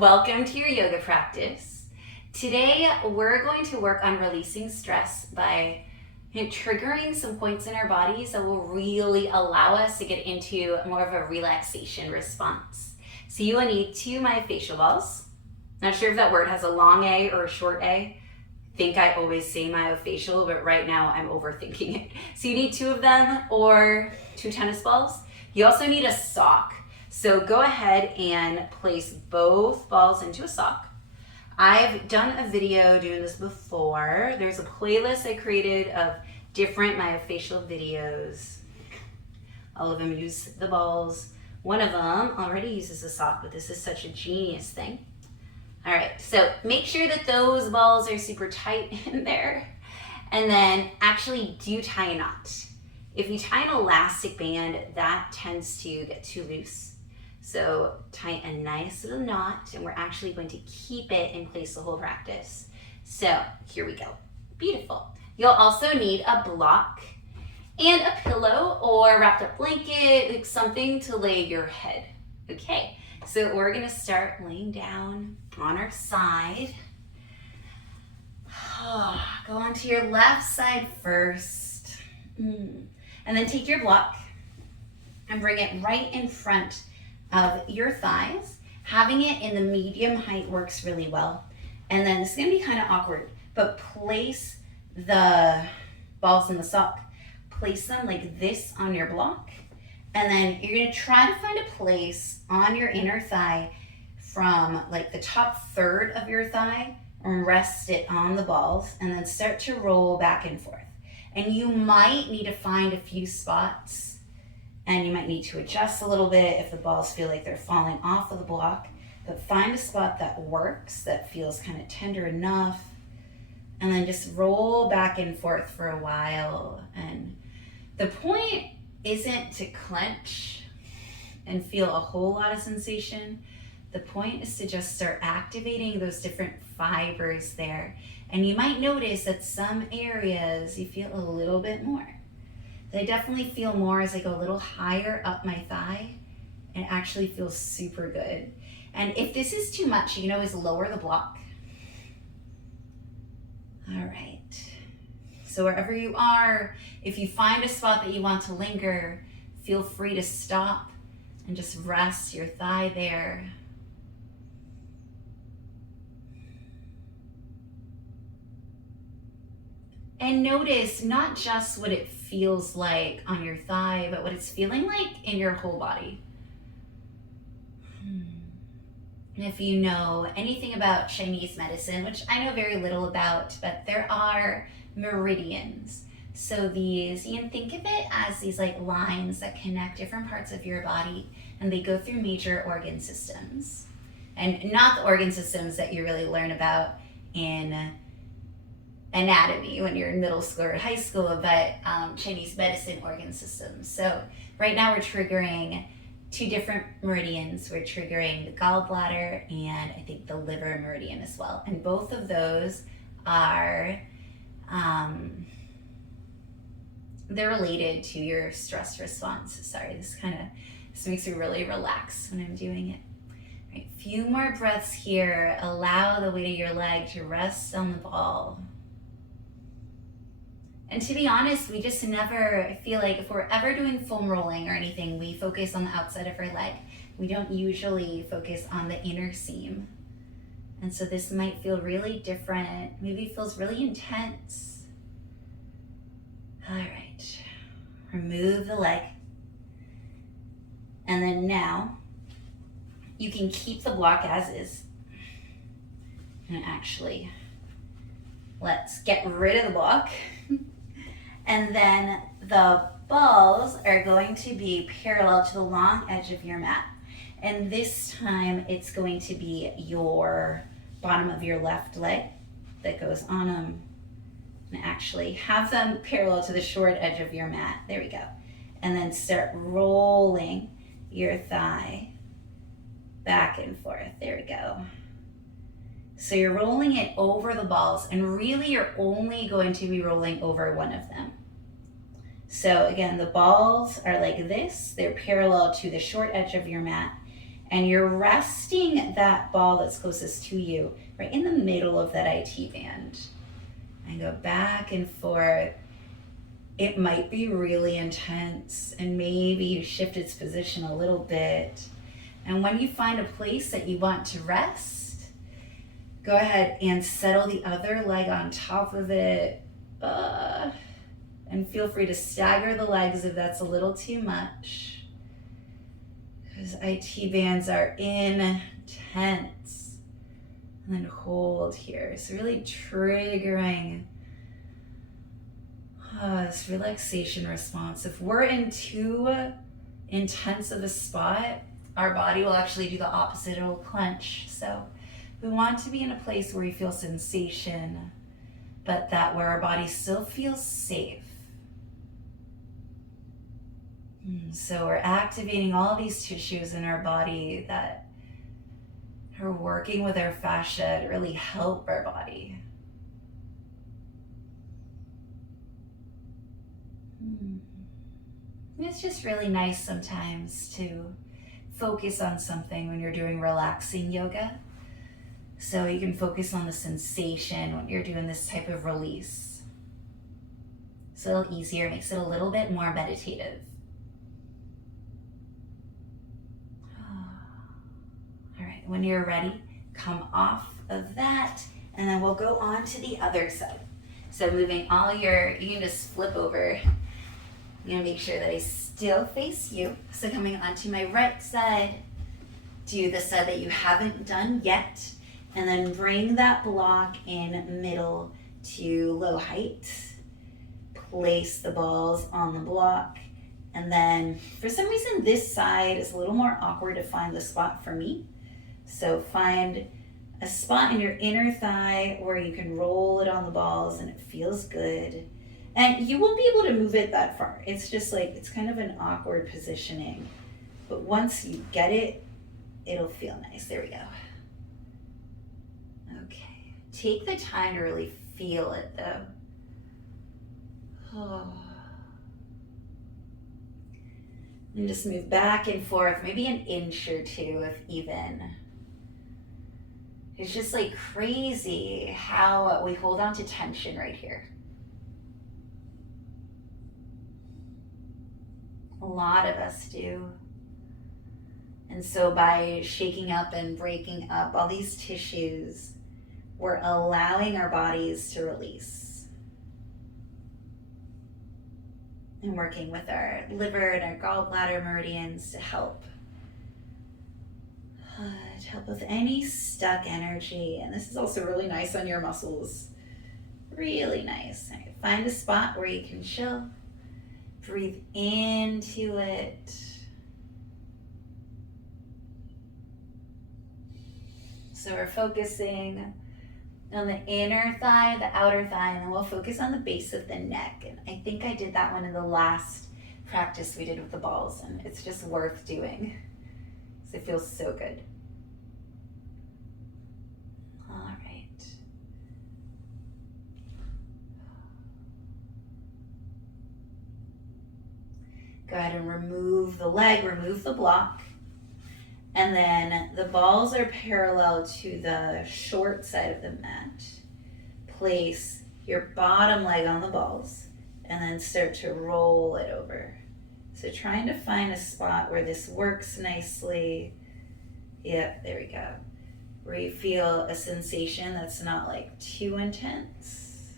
Welcome to your yoga practice. Today, we're going to work on releasing stress by triggering some points in our bodies that will really allow us to get into more of a relaxation response. So you will need 2 myofacial balls. Not sure if that word has a long A or a short A. I think I always say myofacial, but right now I'm overthinking it. So you need 2 of them or 2 tennis balls. You also need a sock. So go ahead and place both balls into a sock. I've done a video doing this before. There's a playlist I created of different myofacial videos. All of them use the balls. One of them already uses a sock, but this is such a genius thing. All right, so make sure that those balls are super tight in there. And then actually do tie a knot. If you tie an elastic band, that tends to get too loose. So tie a nice little knot, and we're actually going to keep it in place the whole practice. So here we go. Beautiful. You'll also need a block and a pillow or wrapped up blanket, like something to lay your head. Okay, so we're gonna start laying down on our side. Go onto your left side first. And then take your block and bring it right in front of your thighs. Having it in the medium height works really well. And then it's gonna be kind of awkward, but place the balls in the sock. Place them like this on your block. And then you're gonna try to find a place on your inner thigh from like the top third of your thigh and rest it on the balls and then start to roll back and forth. And you might need to find a few spots and you might need to adjust a little bit if the balls feel like they're falling off of the block, but find a spot that works, that feels kind of tender enough, and then just roll back and forth for a while. And the point isn't to clench and feel a whole lot of sensation. The point is to just start activating those different fibers there. And you might notice that some areas you feel a little bit more. They definitely feel more as I go a little higher up my thigh. It actually feels super good. And if this is too much, you can always lower the block. All right. So wherever you are, if you find a spot that you want to linger, feel free to stop and just rest your thigh there. And notice not just what it feels like on your thigh, but what it's feeling like in your whole body. And if you know anything about Chinese medicine, which I know very little about, but there are meridians. So these, you can think of it as these like lines that connect different parts of your body, and they go through major organ systems. And not the organ systems that you really learn about in anatomy when you're in middle school or high school, but Chinese medicine organ systems. So right now we're triggering 2 different meridians. We're triggering the gallbladder and I think the liver meridian as well. And both of those are, they're related to your stress response. Sorry, this makes me really relax when I'm doing it. All right, few more breaths here. Allow the weight of your leg to rest on the ball. And to be honest, we just never feel like if we're ever doing foam rolling or anything, we focus on the outside of our leg. We don't usually focus on the inner seam. And so this might feel really different. Maybe it feels really intense. All right, remove the leg. And then now you can keep the block as is. And actually, let's get rid of the block. And then the balls are going to be parallel to the long edge of your mat. And this time it's going to be your bottom of your left leg that goes on them. And actually have them parallel to the short edge of your mat. There we go. And then start rolling your thigh back and forth. There we go. So you're rolling it over the balls, and really you're only going to be rolling over one of them. So again, the balls are like this. They're parallel to the short edge of your mat. And you're resting that ball that's closest to you right in the middle of that IT band. And go back and forth. It might be really intense, and maybe you shift its position a little bit. And when you find a place that you want to rest, go ahead and settle the other leg on top of it. And feel free to stagger the legs if that's a little too much, because IT bands are intense. And then hold here. So really triggering this relaxation response. If we're in too intense of a spot, our body will actually do the opposite. It will clench. So we want to be in a place where we feel sensation, but that where our body still feels safe. So we're activating all these tissues in our body that are working with our fascia to really help our body. It's just really nice sometimes to focus on something when you're doing relaxing yoga. So you can focus on the sensation when you're doing this type of release. It's a little easier, makes it a little bit more meditative. All right, when you're ready, come off of that, and then we'll go on to the other side. So moving you can just flip over. I'm gonna make sure that I still face you. So coming onto my right side, do the side that you haven't done yet, and then bring that block in middle to low height. Place the balls on the block, and then for some reason this side is a little more awkward to find the spot for me. So find a spot in your inner thigh where you can roll it on the balls and it feels good. And you won't be able to move it that far. It's just like, it's kind of an awkward positioning. But once you get it, it'll feel nice. There we go. Okay. Take the time to really feel it though. Oh. And just move back and forth, maybe an inch or two if even. It's just like crazy how we hold on to tension right here. A lot of us do. And so by shaking up and breaking up all these tissues, we're allowing our bodies to release. And working with our liver and our gallbladder meridians to help with any stuck energy. And this is also really nice on your muscles. Really nice. Right, find a spot where you can chill. Breathe into it. So we're focusing on the inner thigh, the outer thigh, and then we'll focus on the base of the neck. And I think I did that one in the last practice we did with the balls, and it's just worth doing because it feels so good. All right. Go ahead and remove the leg, remove the block. And then the balls are parallel to the short side of the mat. Place your bottom leg on the balls and then start to roll it over. So trying to find a spot where this works nicely. Yep, there we go. Where you feel a sensation that's not like too intense.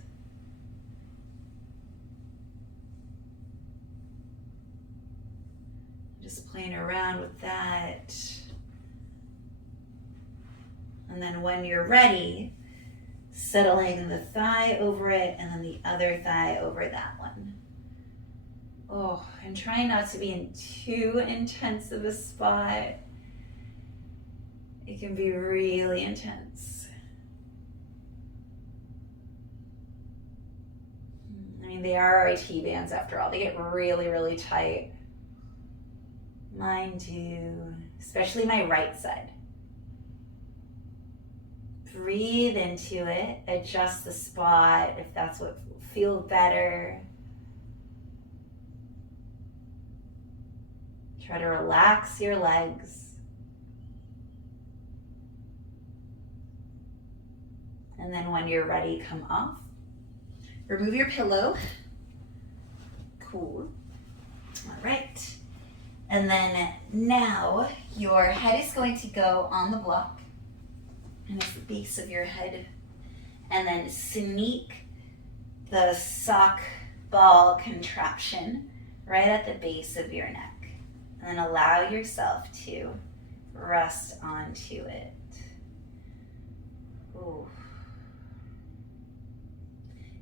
Just playing around with that. And then when you're ready, settling the thigh over it and then the other thigh over that one. Oh, and trying not to be in too intense of a spot. It can be really intense. I mean, they are IT bands after all. They get really, really tight. Mine do, especially my right side. Breathe into it, adjust the spot if that's what feels better. Try to relax your legs. And then when you're ready, come off. Remove your pillow. Cool. All right. And then now your head is going to go on the block. And it's the base of your head. And then sneak the sock ball contraption right at the base of your neck. And then allow yourself to rest onto it. Ooh.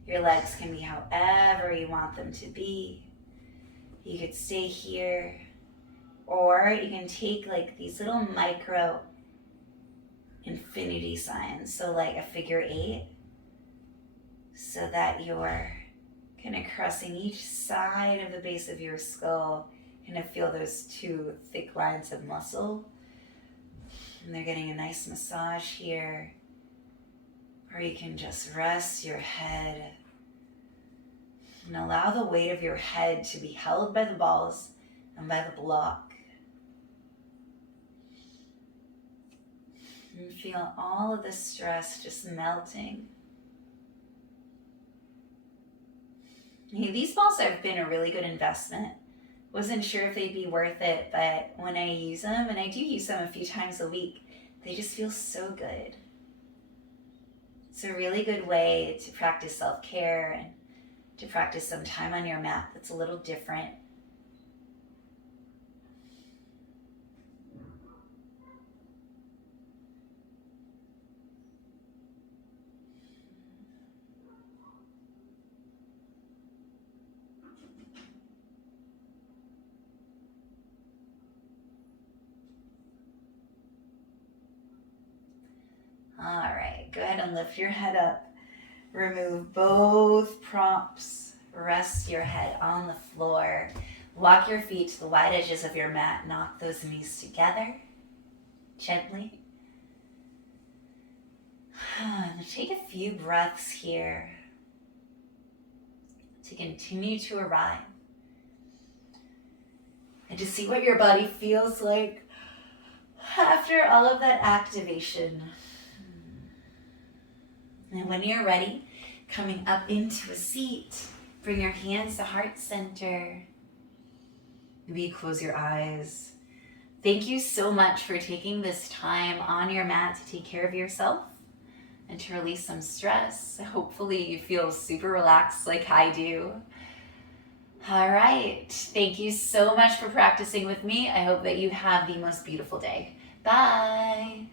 Your legs can be however you want them to be. You could stay here, or you can take like these little micro infinity signs, so like a figure 8, so that you're kind of crossing each side of the base of your skull, kind of feel those 2 thick lines of muscle, and they're getting a nice massage here. Or you can just rest your head and allow the weight of your head to be held by the balls and by the block. And feel all of the stress just melting. Hey, these balls have been a really good investment. Wasn't sure if they'd be worth it, but when I use them, and I do use them a few times a week, they just feel so good. It's a really good way to practice self-care and to practice some time on your mat that's a little different. All right, go ahead and lift your head up. Remove both props. Rest your head on the floor. Walk your feet to the wide edges of your mat. Knock those knees together gently. Take a few breaths here to continue to arrive and to see what your body feels like after all of that activation. And when you're ready, coming up into a seat, bring your hands to heart center. Maybe you close your eyes. Thank you so much for taking this time on your mat to take care of yourself and to release some stress. Hopefully you feel super relaxed like I do. All right. Thank you so much for practicing with me. I hope that you have the most beautiful day. Bye.